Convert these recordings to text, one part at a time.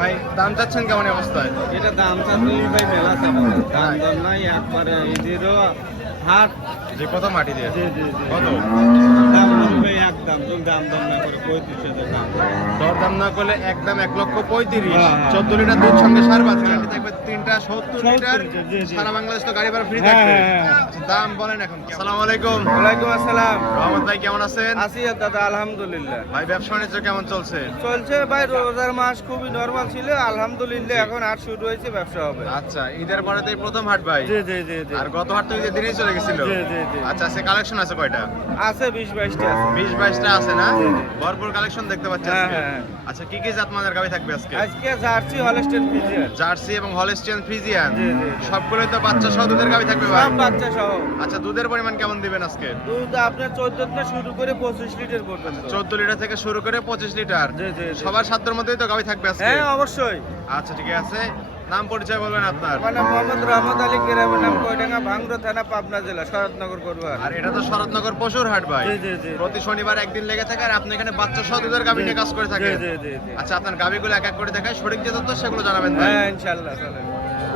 ভাই দাম চাচ্ছেন কেমন অবস্থায়? এটা দাম চাচ্ছি ভাই মেলা চাবো না। দাম দর নাই একবারে এদেরও হাট যে কত মাটি দিয়ে জি জি জি কত দাম বলি ভাই একদম তুমি দাম দর না করে 35,000 দাম দর দাম না করলে একদম 1,35,000। হ্যাঁ, হ্যাঁ। 14 লিটার দুধ সঙ্গে সার বাচ্চা থাকবে তিনটা 70 লিটার। জি, জি। সারা বাংলাদেশ তো গাড়ি ভাড়া ফ্রি হ্যাঁ, থাকবে। হ্যাঁ, হ্যাঁ। আচ্ছা, দাম বলেন এখন। আসসালামু আলাইকুম। ওয়ালাইকুম আসসালাম। রহমত ভাই কেমন আছেন? আছি দাদা আলহামদুলিল্লাহ। ভাই ব্যবসা বাণিজ্য কেমন চলছে? চলছে ভাই রোজার মাস খুবই নরমাল ছিল আলহামদুলিল্লাহ এখন হাট শুরু হয়েছে ব্যবসা হবে। আচ্ছা ঈদের পরে তো এই প্রথম হাট ভাই। জি জি জি জি আর গত হাট তো ঈদের দিনেই চলে গেছিল। জি, জি, জি। আচ্ছা সে কালেকশন আছে কয়টা? আছে 20-22টা আছে। 20-22টা আছে না? জি, জি। ভরপুর কালেকশন দেখতে পাচ্ছি হ্যাঁ, আজকে। হ্যাঁ। আচ্ছা কি কি জাতমানের গাভী থাকবে আজকে? আজকে জার্সি হলস্টেইন ফ্রিজিয়ান জার্সি এবং হলস্টিয়ান ফ্রিজিয়ান। জি, জি, জি। সবগুলোই তো বাচ্চা সহ দুধের গাভী থাকবে ভাই। সব বাচ্চা সহ আচ্ছা দুধের পরিমাণ কেমন দিবেন আজকে? দুধ আপনার 14 থেকে শুরু করে 25 লিটার পর্যন্ত। 14 লিটার থেকে শুরু করে 25 লিটার। জি, জি, জি। সবার সাধ্যের মধ্যেই তো গাভী থাকবে আজকে। হ্যাঁ অবশ্যই। আচ্ছা ঠিক আছে। নাম পরিচয় বলবেন আপনার। আমার নাম মোহাম্মদ রহমত আলী, গ্রামের নাম কয়ডাঙ্গা, ভাঙ্গুরা থানা, পাবনা জেলা, শরৎনগর করবার। আর এটা তো শরৎনগর পশুর হাট ভাই। জি, জি, জি। প্রতি শনিবার একদিন লেগে থাকে আর আপনি এখানে বাচ্চা সহ দুধের গাভী নিয়ে কাজ করে থাকেন। জি, জি, জি, জি। আচ্ছা আপনার গাভীগুলো এক এক করে দেখায় সঠিক যে তথ্য সেগুলো জানাবেন ভাই। হ্যাঁ ইনশাআল্লাহ চলেন।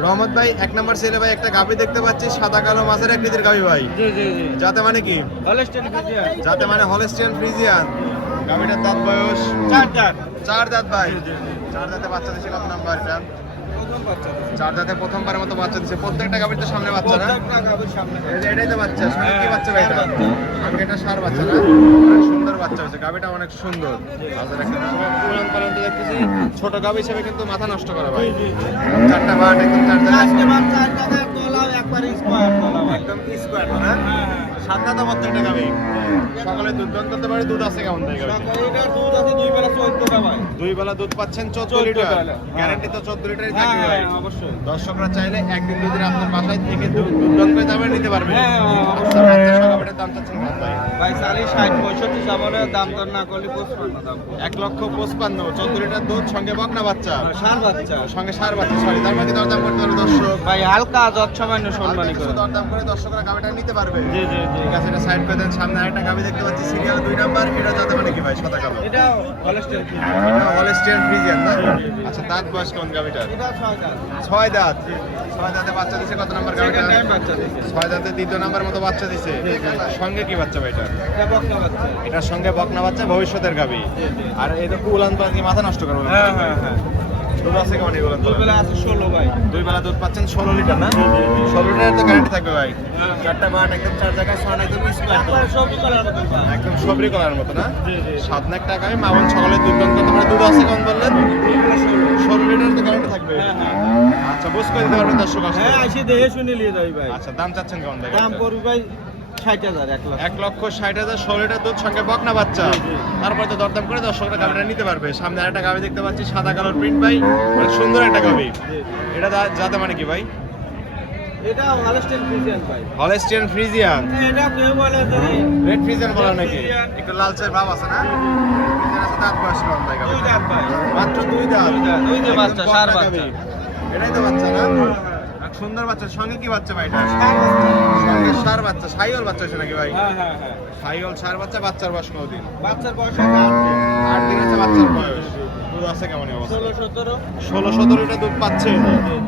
রহমত ভাই এক নম্বর ছেলে ভাই একটা গাভী দেখতে পাচ্ছি সাদা কালো মাছের আকৃতির গাভী ভাই। জি জি জি যাতে মানে কি? হলস্টেইন ফ্রিজিয়ান যাতে মানে হলস্টিয়ান ফ্রিজিয়ান। গাভীটার দাঁত বয়স 4 দাঁত। 4 দাঁত ভাই। জি, জি, জি। 4 দাঁতে বাচ্চা দিছে কত নাম্বার এটা? প্রথম বাচ্চা। 4 দাঁতে প্রথমবারের মতো বাচ্চা দিছে। প্রত্যেকটা গাভীর তো সামনে বাচ্চা না? প্রত্যেকটা গাভীর সামনে। এটাই তো বাচ্চা। সঙ্গে কি হ্যাঁ, বাচ্চা ভাই এটা? ষাঁড় বাচ্চা। সঙ্গে এটা ষাঁড় বাচ্চা না? অনেক সুন্দর বাচ্চা হয়েছে। গাভীটা অনেক সুন্দর। হাজার একটা পুরান পালন তো দেখতেছি ছোট গাভী হিসেবে কিন্তু মাথা নষ্ট করা ভাই। জি, জি, জি। চারটা বাট একদম চার জায়গায় আজকে বাচ্চা টাকার তোলা একবারে স্কয়ার তোলা ভাই। একদম স্কোয়ার না? হ্যাঁ হ্যাঁ। সাতটা তো প্রত্যেকটা গাভী। সকালে দুধ দহন করতে পারে। দুধ আছে কেমন ভাই গাভীতে? এটা দুধ আছে 2 বেলা 14টা ভাই। দুই বেলা দুধ পাচ্ছেন 14 14 লিটার। বেলা। গ্যারান্টি তো 14 লিটারই হ্যাঁ থাকবে ভাই। হ্যাঁ অবশ্যই। দর্শকরা চাইলে একদিন দুদিন আপনার বাসায় থেকে দুধ দহন করে যাবে নিতে পারবে। হ্যাঁ, হ্যাঁ, আচ্ছা বাচ্চা সহ গাভীটার দাম চাচ্ছেন কত ভাই? ভাই 40 60 65 যাবলে দাম দর না করলে 55 দাম। 1,55,000 14 লিটার দুধ সঙ্গে বকনা বাচ্চা ষাঁড় বাচ্চা। সঙ্গে ষাঁড় বাচ্চা সরি তার মানে দরদাম করতে পারবে দর্শক। ভাই হালকা যত সামান্য হালকা সম্মানী কিছু করে। দরদাম করে দর্শকরা গাভীটা নিতে পারবে। জি জি জি। ঠিক আছে এটা সাইড করে দেন। সামনে আরেকটা গাভী দেখতে পাচ্ছি সিরিয়াল 2 নাম্বার। এটা যাতে মানে কি ভাই সাদা কালো? এটা হলস্টেইন ফ্রিজিয়ান। এটা হলস্টিয়ান ফ্রিজিয়ান না? জি, জি, জি। আচ্ছা দাঁত বয়স কোন গাভীটার? এটা 6 দাঁত। 6 দাঁত। 6 দাঁতে বাচ্চা দিছে কত নাম্বার গাভীটা? সেকেন্ড টাইম বাচ্চা দিছে। 6 দাঁতে দ্বিতীয় নাম্বার মতো বাচ্চা দিছে। জি, জি। সঙ্গে কি বাচ্চা ভাই এটা? এটা বকনা বাচ্চা। এটার সঙ্গে বকনা বাচ্চা ভবিষ্যতের গাভী। জি, জি। আর এটা উলান পালান কি মাথা নষ্ট করবে? হ্যাঁ হ্যাঁ হ্যাঁ। দুধ আছে কেমন এই উলান দুই পালান? বেলা আছে 16 ভাই। দুই বেলা দুধ পাচ্ছেন 16 লিটার না? জি, জি, জি। 16 লিটারের তো গ্যারান্টি থাকবে ভাই। হ্যাঁ। চারটা বাট একদম চার জায়গায় ছয় একদম স্কোয়ার একবার সবই করার মতো ভাই। একদম সবরি কলার মতো না? জি জি। 7 লাখ টাকায় মামন সকালে দুধ দহন করতে পারে। দুধ আছে কেমন বললেন? দুই বেলা 16। 16 লিটারের তো গ্যারান্টি থাকবে। হ্যাঁ হ্যাঁ। আচ্ছা বুঝ করে দিতে পারবেন দর্শক আসলে। হ্যাঁ এসে দেখে শুনে নিয়ে যাই ভাই। আচ্ছা দাম চাচ্ছেন কেমন ভাই? দাম পড়বে ভাই 60,000 1 লাখ। 1,60,000 16 লিটার দুধ সঙ্গে বকনা বাচ্চা। জি, জি। তারপর তো দরদাম করে দর্শকরা গাভীটা নিতে পারবে। সামনে আরেকটা গাভী দেখতে পাচ্ছি সাদা কালোর প্রিন্ট ভাই। অনেক সুন্দর একটা গাভী। জি। এটা যাতে মানে কি ভাই? এটা হলস্টেইন ফ্রিজিয়ান ভাই। Holstein Friesian. এটা কেউ বলে যে রেড ফ্রিজিয়ান বলা নাকি? ফ্রিজিয়ান। একটু লালচে ভাব আছে না? ফ্রিজিয়ান আছে দাঁত বয়স কেমন ভাই গাভীর? 2 দাঁত ভাই। মাত্র 2 দাঁত। দুই দাঁত, দুই যে একদম বাচ্চা, বকনা ষাঁড় গাভী। বাচ্চা। এটাই তো বাচ্চা না? এক সুন্দর বাচ্চা। সঙ্গে কি বাচ্চা ভাই এটা? সঙ্গে ষাঁড় বাচ্চা। সাইওয়াল বাচ্চা হয়েছে নাকি ভাই? হ্যাঁ হ্যাঁ হ্যাঁ। সাইওয়াল ষাঁড় বাচ্চা। বাচ্চার বয়স কতদিন? বাচ্চার বয়স আছে 8 দিন। 8 দিন আছে বাচ্চার বয়স। দুধ আছে কেমন এই অবস্থা? 16 17। 16-17 লিটার দুধ পাচ্ছে।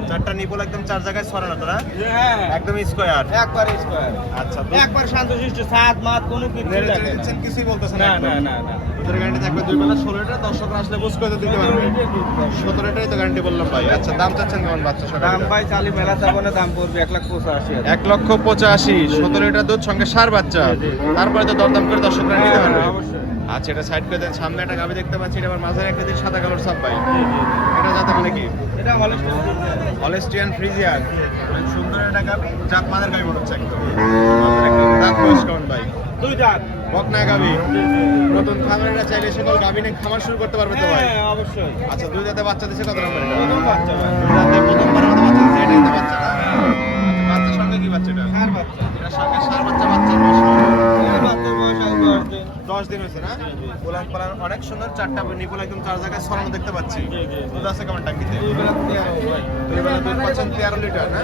চারটা নিপল একদম চার জায়গায় ছড়ানো তো না? হ্যাঁ। একদম স্কোয়ার। একবার স্কয়ার। আচ্ছা একবার শান্তশিষ্ট সাত মাত কোনো কিছু নেড়ে লাগে চেড়ে না। দিচ্ছেন কিছুই বলতেছেন না একদম। না না না। দুধের গ্যারান্টি থাকবে 2 বেলা 16 লিটার। দর্শকরা আসলে বুঝ করে দিতে পারবে। 17 লিটারই তো গ্যারান্টি বললাম ভাই। আচ্ছা দাম চাচ্ছেন কেমন বাচ্চা দাম সকালে? ভাই চালি মেলা যাবো না, দাম পড়বে 1,85,000। 1,85,000 17 লিটার দুধ সঙ্গে ষাঁড় বাচ্চা। জি, জি। তারপরে তো দরদাম করে দর্শকরা নিতে পারবে। হ্যাঁ, অবশ্যই। আচ্ছা এটা সাইড করে দেন। সামনে একটা গাভী দেখতে পাচ্ছি। এটা আবার মাঝের একটা দিন সাদা কালোর সাপ ভাই। জি জি। এটা যাতে মানে কি? এটা হলস্টেইন ফ্রিজিয়ান। Holstein Friesian. অনেক সুন্দর একটা গাভী। জাত মানের গাভী মনে হচ্ছে একদম। দাঁত বয়স কেমন ভাই? 2 দাঁত। বকনা গাভী। জি জি। নতুন খামারিরা চাইলে সকল গাভী নিয়ে খামার শুরু করতে পারবে তো ভাই? হ্যাঁ অবশ্যই। আচ্ছা 2 দাঁতে বাচ্চা দিছে কত নম্বর এটা? প্রথম বাচ্চা ভাই। 2 দাঁতে প্রথমবারের মতো বাচ্চা দিছে। এটাই তো বাচ্চা না? আচ্ছা বাচ্চার সঙ্গে কি বাচ্চা এটা? ষাঁড় বাচ্চা। এটার সঙ্গে ষাঁড় বাচ্চা। বাচ্চার বয়স কত? এই বাচ্চার বয়স আছে 10 দিন। 10 দিন হয়েছে না? উলান পালান অনেক সুন্দর। চারটা নিপল একদম চার জায়গায় ছড়ানো দেখতে পাচ্ছি। জি, জি। দুধ আছে কেমন টাঙ্কিতে? 2 বেলা 13 ভাই। 2 বেলা দুধ পাচ্ছেন 13 লিটার না?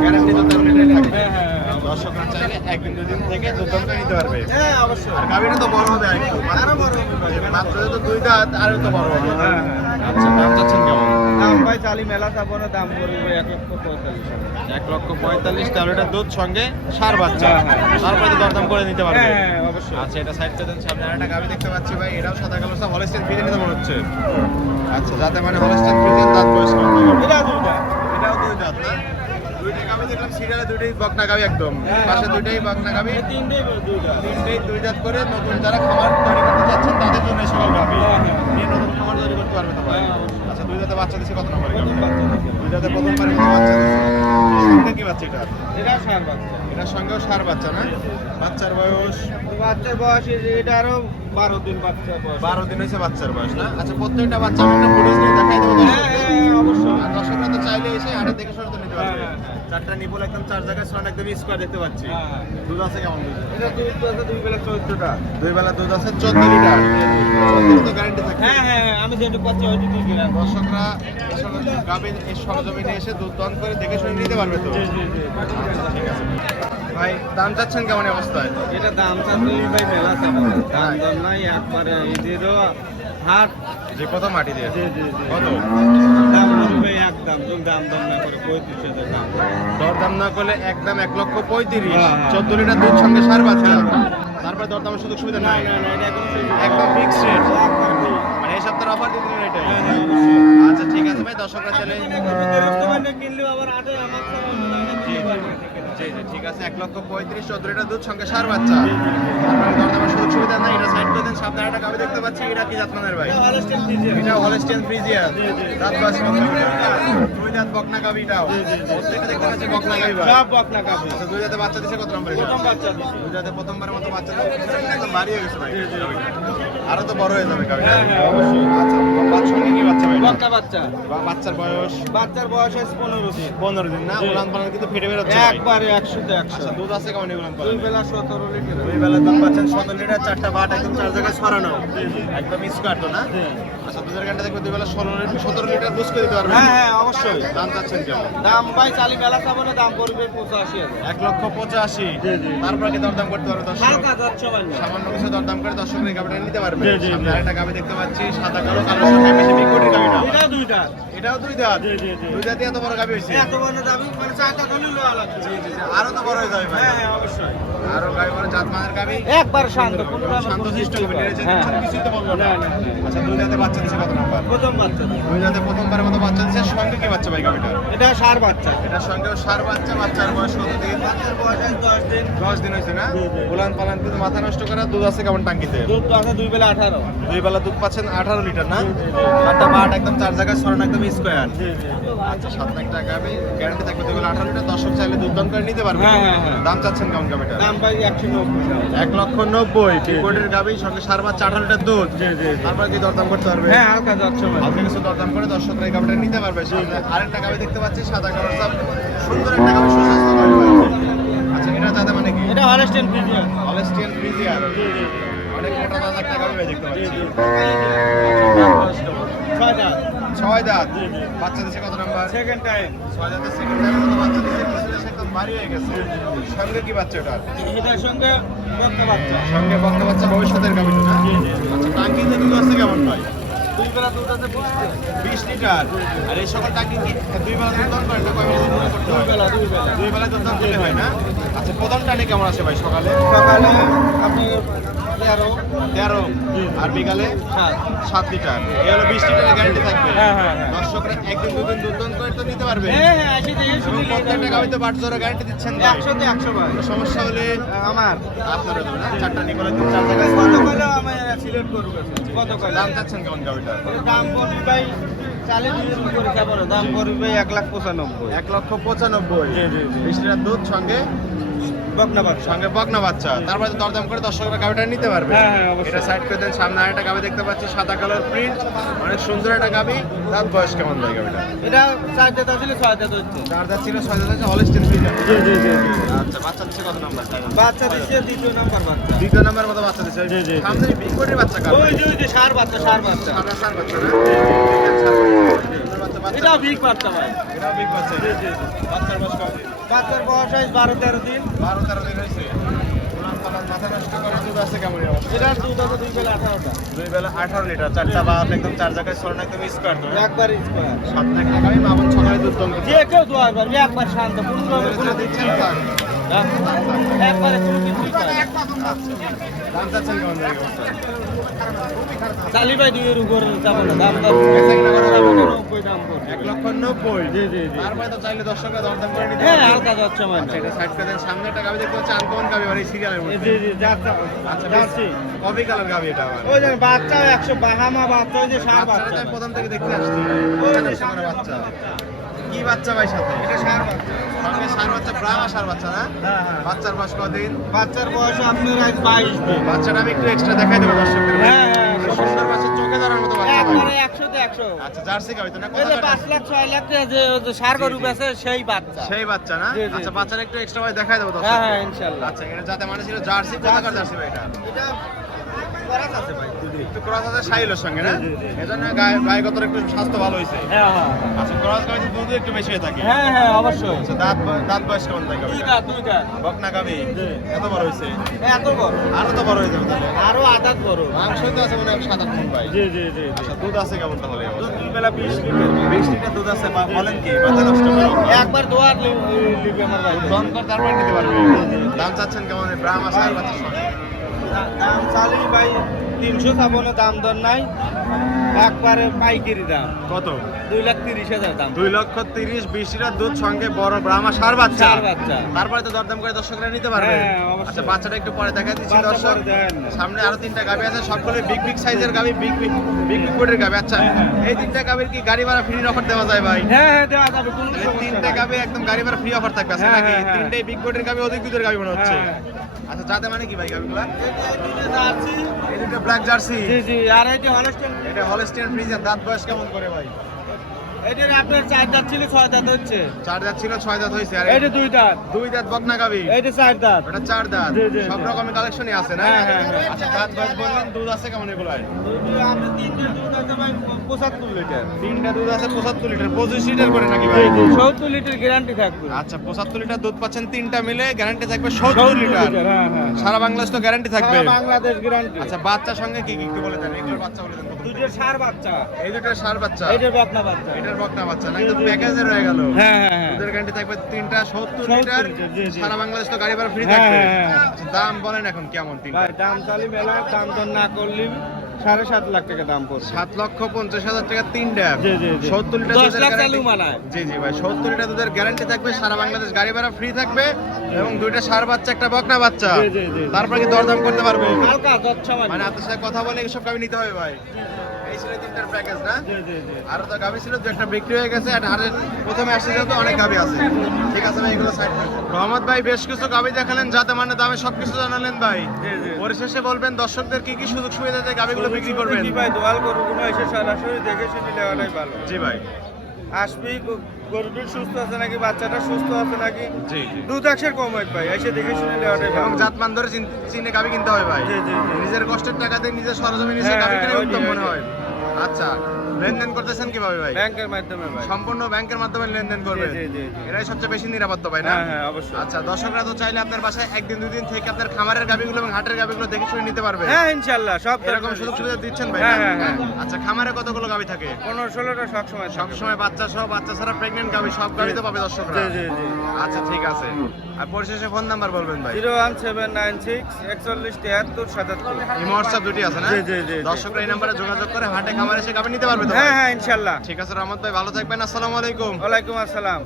গ্যারান্টি তো 13 লিটারই থাকবে। হ্যাঁ, হ্যাঁ, হ্যাঁ। দর্শকরা চাইলে একদিন দুদিন থেকে দুধ দহন করে নিতে পারবে। হ্যাঁ অবশ্যই। আর গাভীটা তো বড় হবে আরেকটু। আরো বড় হবে ভাই। মাত্র তো 2 দাঁত আরো তো বড় হবে। হ্যাঁ, হ্যাঁ। আচ্ছা দাম চাচ্ছেন কেমন? চালি মেলা চাবো না, দাম পড়বে 1,45,000 তেরো লিটার দুধ সঙ্গে সার বাচ্চা, তারপরে তো দরদাম করে নিতে পারবে। হ্যাঁ অবশ্যই। আচ্ছা, এটা সাইড করে দেন। সামনে আরেকটা গাভি দেখতে পাচ্ছি ভাই, এটাও সাদা কালো সব হলস্টেইন ফ্রিজিয়ান মনে হচ্ছে। আচ্ছা, যাতে মানে হলস্টেইন ফ্রিজিয়ান দাঁত বয়স কম। এটা দুইটা, এটাও দুই দাঁত না? দুইটা গাভি দেখলাম সিরিয়ালে, দুইটাই বকনা গাভি একদম। পাশে দুইটাই বকনা গাভি, তিনটেই দুইটা। তিনটেই দুই দাঁত করে। নতুন যারা খামার তৈরি করতে চাচ্ছেন তাদের জন্য এই সকল গাভি নিয়ে নতুন খামার তৈরি করতে পারবে তো ভাই। আচ্ছা, দুই দাঁতে বাচ্চা দিচ্ছে কত নম্বরে গাভি? দুই দাঁতে প্রথমবারের মতো বাচ্চা দিচ্ছে। সঙ্গে কি বাচ্চা এটা? এটা সার বাচ্চা। এটার সঙ্গেও সার বাচ্চা না? বাচ্চার বয়স বাচ্চার বয়স এটা আরো 12 দিন বাচ্চা বয়স। 12 দিন হয়েছে বাচ্চার বয়স না? আচ্ছা, প্রত্যেকটা বাচ্চা আমরা ফুটেজ নিয়ে দেখাই দেবো দর্শকদের। অবশ্যই। আর দর্শকরা তো চাইলে এসে হাটে দেখে শুনে তো নিতে পারবে। হ্যাঁ, হ্যাঁ। চারটা নিপল একদম চার জায়গায় ছড়ানো, একদম স্কোয়ার দেখতে পাচ্ছি। হ্যাঁ। দুধ আছে কেমন? দুধ এটা দুধ আছে 2 বেলা 14টা। দুই বেলা দুধ আছে 14 লিটার। 14 তো গ্যারান্টি থাকে। হ্যাঁ হ্যাঁ আমি যেটুকু পাচ্ছি ওইটুকু দিয়ে দিলাম। দর্শকরা এসব গাভীর এই সরজমিনে এসে দুধ দহন করে দেখে শুনে নিতে পারবে তো? জি জি জি। আচ্ছা, ঠিক আছে ভাই। দাম চাচ্ছেন কেমন এই অবস্থায়? এটা দাম চাচ্ছি ভাই মেলা চাবো না। দাম দাম নাই একবারে ঈদেরও হাট। যে কত মাটি দিয়ে? জি জি জি। কত? দাম বলবে একদম, তুমি দাম দাম না করে 35,000 দাম। দরদাম না করলে একদম 1,35,000। হ্যাঁ, হ্যাঁ। 14 লিটার দুধ সঙ্গে সার বাচ্চা। তারপরে দরদামের সুযোগ সুবিধা না নাই? না না এটা একদম একদম ফিক্সড রেট। একবার ঠিক। মানে এই সপ্তাহের অফার দিয়ে দিলেন এটাই? হ্যাঁ হ্যাঁ অবশ্যই। আচ্ছা, ঠিক আছে ভাই। দর্শকরা চাইলে কিনলেও আবার হাটে আমার জি জি, ঠিক আছে। 1,35,000 14 লিটার দুধ সঙ্গে সার বাচ্চা। তারপরে দরদামের সুযোগ সুবিধা নাই। এটা সাইড করে দেন। সামনে একটা গাভি দেখতে পাচ্ছি, এটা কি জাতমানের ভাই? এটা হলস্টেইন ফ্রিজিয়ান। দাঁত বয়স কত? দুই দাঁত বকনা গাভি এটাও। প্রত্যেকটা দেখতে পাচ্ছি বকনা গাভি ভাই। সব বকনা কাপি। আচ্ছা, দুই দাঁতে বাচ্চা দিছে কত নম্বরে? প্রথম বাচ্চা দিছে। দুই দাঁতে প্রথমবারের মতো বাচ্চা দিছে। একদম ভারী হয়ে গেছে ভাই। আরো তো বড় হয়ে যাবে গাভি। হ্যাঁ হ্যাঁ অবশ্যই। আচ্ছা, বাচ্চা সঙ্গে কি বাচ্চা ভাই? বকনা বাচ্চা। বাচ্চার বয়স বাচ্চার বয়স আছে 15 দিন। 15 দিন না? জি। উলান পালান কিন্তু ফেটে বের হচ্ছে ভাই। একবারে 100তে 100। আচ্ছা, দুধ আছে কেমন উলান পালান? 2 বেলা 17 লিটার। দুই বেলা দুধ পাচ্ছেন 17 লিটার, চারটা বাট একদম চার জায়গায় ছড়ানো, একদম স্কোয়ার তো না? আচ্ছা, দুধের গানটা দেখবে দুই বেলা 17 লিটার বুঝ করে দিতে পারবেন? হ্যাঁ হ্যাঁ অবশ্যই। দাম চাচ্ছেন কেমন? দাম ভাই চালি মেলা চাবো না, দাম পড়বে 85,000। 1,85,000। জি, জি। তারপরে কি দরদাম করতে পারবে দর্শক? হালকা যাচ্ছে ভাই। সামান্য কিছু দরদাম করে দর্শক এই গাভিটা নিতে পারবে। জি, জি, সামনে জি। আরেকটা গাভি দেখতে পাচ্ছি, সাদা কালো, কালো সাথে বেশি বিকটির গাভিটা। এটা দুইটা। এটাও দুই দাঁত। জি, জি, জি। দুই দাঁতই এত বড় গাভি হয়েছে। এত বড় দাবি মানে চারটা ধরে লওয়া লাগবে। জি জি জি, আরো তো বড় হয়ে যাবে ভাই। হ্যাঁ হ্যাঁ অবশ্যই। আরো গাভি বড় জাতমানের গাভি। একবার শান্ত, কোনো শান্তশিষ্ট গাভি, নেড়েচেড়ে হ্যাঁ। দিচ্ছেন, কিছুই তো বলবো না। না, না, না। আচ্ছা, দুই দাঁতে বাচ্চা দিছে কত নাম্বার? প্রথম বাচ্চা। দুই দাঁতে প্রথমবারের মতো বাচ্চা দিচ্ছে। সঙ্গে কি বাচ্চা ভাই গাভিটা? এটা সার বাচ্চা। এটার সঙ্গেও সার বাচ্চা। বাচ্চার বয়স কত দিন? বাচ্চার বয়স আছে 10 দিন। 10 দিন হয়েছে না? জি, জি। উলান পালান কিন্তু মাথা নষ্ট করা। দুধ আছে কেমন টাঙ্কিতে? দুধ তো আছে 2 বেলা 18। দুই বেলা দুধ পাচ্ছেন 18 লিটার না? চারটা বাট একদম চার জায়গায় ছড়ানো, একদম স্কোয়ার। জি জি। আচ্ছা, 7 লাখ টাকা গাভি, গ্যারান্টি থাকবে দুই বেলা 18 লিটার। দর্শক চাইলে দুধ দাম করে নিতে পারবে। হ্যাঁ, হ্যাঁ, হ্যাঁ। দাম চাচ্ছেন কেমন গাভিটা? দাম ভাই 190। 1,90,000। বিকটের গাভি সঙ্গে সার বাচ্চা 18 লিটার দুধ। জি জি। তারপর কি দরদাম করতে পারবে? হ্যাঁ হালকা যাচ্ছে ভাই। আপনি কিছু দরদাম করে দর্শকরা এই গাভিটা নিতে পারবে। সামনে আরেকটা গাভি দেখতে পাচ্ছি, সাদা কালার সব সুন্দর একটা গাভি, সুস্বাস্থ্য গাভি ভাই। আচ্ছা, এটা যাতে মানে কি? এটা হলস্টেইন ফ্রিজিয়ান। Holstein Friesian. জি জি। অনেক মোটা তাজা একটা গাভি ভাই দেখতে পাচ্ছি। 6টা। 6 দাঁত। জি, জি। বাচ্চা দিছে কত নাম্বার? Second time. 6 দাঁতের সেকেন্ড টাইমের মতো বাচ্চা দিছে। কিছুটা সে একদম ভারী হয়ে গেছে। সঙ্গে কি বাচ্চা ওটা? এটার সঙ্গে বকনা বাচ্চা। সঙ্গে বকনা বাচ্চা, ভবিষ্যতের গাভি তো না? জি, জি। আচ্ছা, টাঙ্কিতে দুধ আছে কেমন ভাই? 2 বেলা দুধ আছে 20 লিটার। আর এই সকল টাঙ্কি কি দুই বেলা দুধ দান করেন না কয় বেলা দুধ দান করতে 2 হয়? বেলা 2 বেলা। দুই বেলা দুধ দান করতে হয় না? আচ্ছা, প্রথম টানে কেমন আছে ভাই সকালে? সকালে আপনি 13। 13। জি। আর বিকালে 7। 7 লিটার। এই হলো 20 লিটারের গ্যারান্টি থাকবে। হ্যাঁ, হ্যাঁ, হ্যাঁ। দর্শকরা একদিন দুদিন দুধ দান করে তো নিতে পারবে। হ্যাঁ হ্যাঁ আসি দেখে এবং শুনি প্রত্যেকটা গাভিতে বাট জোড়া গ্যারান্টি দিচ্ছেন ভাই। 100তে 100 ভাই। কোনো সমস্যা হলে আমার আপনারা দেবেন না? চারটা নিকলে তিন চার জায়গায় কত কইলো আমি সিলেক্ট করব। কত কইলো? দাম চাচ্ছেন কেমন গাভিটা? দাম পড়বে ভাই 40 দিন করে যাব না। দাম পড়বে 1,95,000। 1,95,000। জি, জি, জি। 20 লিটার দুধ সঙ্গে বকনা বাচ্চা। সঙ্গে বকনা বাচ্চা। তারপরে তো দরদাম করে দর্শকরা গাভিটা নিতে পারবে। হ্যাঁ, হ্যাঁ, অবশ্যই। এটা সাইড করে দেন। সামনে আরেকটা গাভি দেখতে পাচ্ছি, সাদা কালার প্রিন্ট, অনেক সুন্দর একটা গাভি। দাঁত বয়স কেমন ভাই গাভিটা? এটা 4 দাঁত ছিল 6 দাঁত হচ্ছে। চার দাঁত ছিল, 6 দাঁত আছে, হলস্টিয়ান ফ্রিজিয়ান। জি জি জি। আচ্ছা, বাচ্চা দিচ্ছে কত নাম্বার? বাচ্চা দিচ্ছে দ্বিতীয় নাম্বার বাচ্চা। দ্বিতীয় নাম্বার মতো বাচ্চা দিচ্ছে। জি, জি। সামনে বিকটের বাচ্চা কার? ওই যে সার বাচ্চা সার বাচ্চা। সামনে সার বাচ্চা না? বাচ্চা, এটা বিগ বাচ্চা ভাই। এটাও বিগ বাচ্চা। জি জি। বাচ্চার বয়স কত দিন? বাচ্চার বয়স 12-13 দিন। 12-13 দিন হয়েছে। উলান পালান মাথা নষ্ট করা দুধ আছে কেমন এই অবস্থা? এটার দুধ আছে 2 বেলা 18টা। 2 বেলা 18 লিটার, চারটা বা একদম চার জায়গায় সরনা একদম স্কোয়ার তো। একবার স্কয়ার। সপ্তাহে টাকাই মামুন সকালে দুধ দম যে কেউ দোয়া করবে, একবার শান্ত, কোনো রকম কোনো দিচ্ছেন স্যার। একবারে কোনো কিছু করে না। দাম চাচ্ছেন কেমন এই অবস্থা? চালি ভাই 2 এর উপর যাবো না, দাম দাম বেচা কিনা করা যাবে না? 90 দাম করবে। 1,90,000। জি জি জি। তারপরে তো চাইলে দর্শকরা দরদাম করে নিতে হ্যাঁ পারবে। হালকা যাচ্ছে মানে। আচ্ছা, এটা সাইড করে দেন। সামনে একটা গাবি দেখতে পাচ্ছি, আনকমন গাবি আর এই সিরিয়ালের মধ্যে। জি জি যাচ্ছে। আচ্ছা, যাচ্ছি। কফি কালার গাবি এটা আবার। ওই যে বাচ্চা 100 বাহামা বাচ্চা, ওই যে সার বাচ্চাটা বাচ্চা। তো আমি প্রথম থেকে দেখতে আসছি। ওই যে সামনে বাচ্চা। কি বাচ্চা ভাই সাথে? এটা সার বাচ্চা। সঙ্গে সার বাচ্চা, ব্রাহ্মা সার বাচ্চা না? হ্যাঁ হ্যাঁ। বাচ্চার বয়স কতদিন? বাচ্চার বয়স আপনার আজ 22 দিন। বাচ্চাটা আমি একটু এক্সট্রা দেখাই দেবো দর্শকদের। হ্যাঁ হ্যাঁ। সুন্দর বাচ্চা, চোখে ধরার মতো বাচ্চা ভাই। একবারে 100 তে 100। আচ্ছা, জার্সি গাবি তো না? এই কত যে করে? 5 লাখ 6 লাখ টাকা যে ওই যে সার গরু বেচে সেই বাচ্চা। সেই বাচ্চা না? জি, জি, আচ্ছা, জি। বাচ্চাটা একটু এক্সট্রা ভাই দেখাই দেবো হ্যাঁ দর্শকদের। হ্যাঁ ইনশাআল্লাহ। আচ্ছা, এটা যাতে মানে ছিল জার্সি, কোথাকার জার্সি ভাই এটা? এটা করাস আছে ভাই দুধে। একটু ক্রস আছে সাইলের সঙ্গে না? জি, জি, জি। এজন্য গায়ে কত একটু স্বাস্থ্য ভালো হয়েছে। হ্যাঁ হ্যাঁ। আচ্ছা, ক্রস গাবিতে দুধ একটু বেশি হয়ে থাকে। হ্যাঁ হ্যাঁ অবশ্যই। আচ্ছা, দাঁত বয়স কেমন থাকে? দুইটা। বকনা গাবি জি। এত বড় হয়েছে? এত বড়। আরো তো বড় হয়ে যাবে তাহলে। আরো আদাত বড়। মাংস তো আছে মনে হয় 7-8 মণ ভাই। জি জি জি। আচ্ছা, দুধ আছে কেমন তাহলে? দুধ 2 বেলা 20 লিটার। 20 লিটার দুধ আছে। বলেন কি মাথা নষ্ট করে? একবার দোয়ার লিবে আমার ভাই। দন কর তারপর নিতে পারবে। দাম চাচ্ছেন কেমন এই ব্রাহ্মা সার বাচ্চার সঙ্গে? দাম চালি ভাই 300 চাবনে দাম দর নাই, একবারে পাইকারি দাম কত? 2,30,000 দাম। 2,30,000, 20 লিটার দুধ সঙ্গে বড় ব্রাহ্মা সার বাচ্চা। চার বাচ্চা। তারপরে তো দরদাম করে দর্শকরা নিতে পারবে। হ্যাঁ, অবশ্যই। আচ্ছা, বাচ্চাটা একটু পরে দেখা দিচ্ছি বাচ্চা দর্শক। পরে দেন না। সামনে আরো 3টা গাবি আছে, সবগুলো বিগ সাইজের গাবি, বিগ কোটের গাবি। আচ্ছা, এই 3টা গাবির কি গাড়ি ভাড়া ফ্রি অফার দেওয়া যায় ভাই? হ্যাঁ হ্যাঁ দেওয়া যাবে, কোনো তাহলে সমস্যা 3টা নাই। গাবি একদম গাড়ি ভাড়া ফ্রি অফার থাকবে আজকে হ্যাঁ, নাকি? হ্যাঁ, হ্যাঁ। 3টাই বিগ কোটের গাবি, অধিক দুধের গাবি মনে হচ্ছে। হ্যাঁ। আচ্ছা, যাতে মানে কি ভাই গাবিগুলা? এই দুটো জার্সি। এই দুটো ব্ল্যাক জার্সি। জি জি, আর এই যে হলস্টেইন, এটা হলস্টিয়ান ফ্রিজিয়ান। দাঁত বয়স কেমন করে ভাই? এটার আপনার 4 দাঁত ছিল 6 দাঁত হচ্ছে। 4 দাঁত ছিল, 6 দাঁত হয়েছে। আর এইটা 2 দাঁত, 2 দাঁত বকনা গাবি। এইটা 4 দাঁত। ওটা 4 দাঁত। জি, জি, সব জি। রকমের কালেকশনই আছে না? হ্যাঁ, হ্যাঁ, হ্যাঁ। আচ্ছা, দাঁত বয়স বললেন, দুধ আছে কেমন এগুলাই? দুধ আপনি 3টে দুধ আছে ভাই 75 লিটার। 3টা দুধ আছে 75 লিটার, 25 লিটার করে নাকি ভাই? 70 লিটার গ্যারান্টি থাকবে। আচ্ছা, 75 লিটার দুধ পাচ্ছেন, 3টা মিলে গ্যারান্টি থাকবে 70 লিটার। হ্যাঁ হ্যাঁ। সারা বাংলাদেশ তো গ্যারান্টি থাকবে। সারা বাংলাদেশ গ্যারান্টি। আচ্ছা, বাচ্চার সঙ্গে কি কি একটু বলে দেন? এগুলোর বাচ্চা বলে দেন কত? দুধের সার বাচ্চা, এই দুটোর সার বাচ্চা, এইটার বকনা বাচ্চা। এটার বকনা বাচ্চা না? জি, এটা জি, জি। প্যাকেজে রয়ে গেল। হ্যাঁ হ্যাঁ হ্যাঁ। দুধের গ্যারান্টি থাকবে 3টা 70 70 লিটার। লিটার, জি, জি। সারা বাংলাদেশ তো গাড়ি ভাড়া ফ্রি হ্যাঁ, থাকবে। হ্যাঁ, হ্যাঁ। আচ্ছা, দাম বলেন এখন কেমন? 3টা ভাই দাম চালি মেলা, দাম দর না করলে 7.5 লাখ টাকা দাম পড়ছে। 7,50,000 টাকা 3টা। জি, জি, জি। 70 লিটার 10 দুধের লাখ গ্যারান্টি। চালু মানায়। জি জি ভাই, 70 লিটার দুধের গ্যারান্টি থাকবে, সারা বাংলাদেশ গাড়ি ভাড়া ফ্রি থাকবে এবং 2টা সার বাচ্চা, একটা বকনা বাচ্চা। জি, জি, জি। তারপরে কি দরদাম করতে পারবে? হালকা যচ্ছা মানে আপনার সাথে কথা বলে এসব গাবি নিতে হবে ভাই। এই ছিল 3টার প্যাকেজ না? জি জি জি। আরো তো গাবি ছিল, 2একটা বিক্রি হয়ে গেছে। আর হাটের প্রথমে আসছে যেহেতু অনেক গাবি আছে। ঠিক আছে ভাই, এগুলো সাইড করে। রহমত ভাই বেশ কিছু গাবি দেখালেন, যাতে মানে দামে সবকিছু জানালেন ভাই। জি, জি। পরিশেষে বলবেন দর্শকদের কি কি সুযোগ সুবিধা দিয়ে গাবিগুলো বিক্রি করবেন? কি ভাই দোয়াল গরুগুলো এসে সরাসরি দেখে শুনে নেওয়াটাই ভালো। জি ভাই। আসবি গরুটির সুস্থ আছে নাকি, বাচ্চাটা সুস্থ আছে নাকি, জি জি। দুধ একশের কম হয় ভাই, এসে দেখে শুনে নেওয়াটাই এবং ভালো। জাতমান ধরে চিনে গাবি কিনতে হয় ভাই। জি, জি, জি। নিজের কষ্টের টাকা দিয়ে নিজের সরজমিনে এসে হ্যাঁ, গাবি কিনে ওই যে, উত্তম ওই মনে যে। হয়। আচ্ছা, লেনদেন করতেছেন কিভাবে ভাই? ব্যাংকের মাধ্যমে ভাই। সম্পূর্ণ ব্যাংকের মাধ্যমে লেনদেন করবেন। জি, জি, জি, জি। এটাই সবচেয়ে বেশি নিরাপদ তো ভাই না? হ্যাঁ হ্যাঁ অবশ্যই। আচ্ছা, দর্শকরা তো চাইলে আপনার বাসায় একদিন দুদিন থেকে আপনার খামারের গাবিগুলো এবং হাটের গাবিগুলো দেখে শুনে নিতে পারবে। হ্যাঁ ইনশাআল্লাহ সব এরকম সুযোগ সুবিধা দিচ্ছেন ভাই? হ্যাঁ, না? হ্যাঁ, হ্যাঁ। আচ্ছা, খামারে কতগুলো গাবি থাকে? 15-16টা সব সময় থাকে। সবসময় বাচ্চা সহ, বাচ্চা ছাড়া প্রেগনেন্ট গাবি সব গাবি তো পাবে দর্শকরা। জি জি জি। আচ্ছা, ঠিক আছে। আর পরিশেষে ফোন নাম্বার বলবেন ভাই। 01796 41 73 77। এই হোয়াটসঅ্যাপ দুটি আছে না? জি, জি, জি, জি। দর্শকরা এই নাম্বারে যোগাযোগ করে হাটে খামারে এসে গাবি নিতে পারবে তো হ্যাঁ ভাই? হ্যাঁ ইনশাআল্লাহ। ঠিক আছে রহমত ভাই, ভালো থাকবেন। আসসালামু আলাইকুম। ওয়ালাইকুম আসসালাম।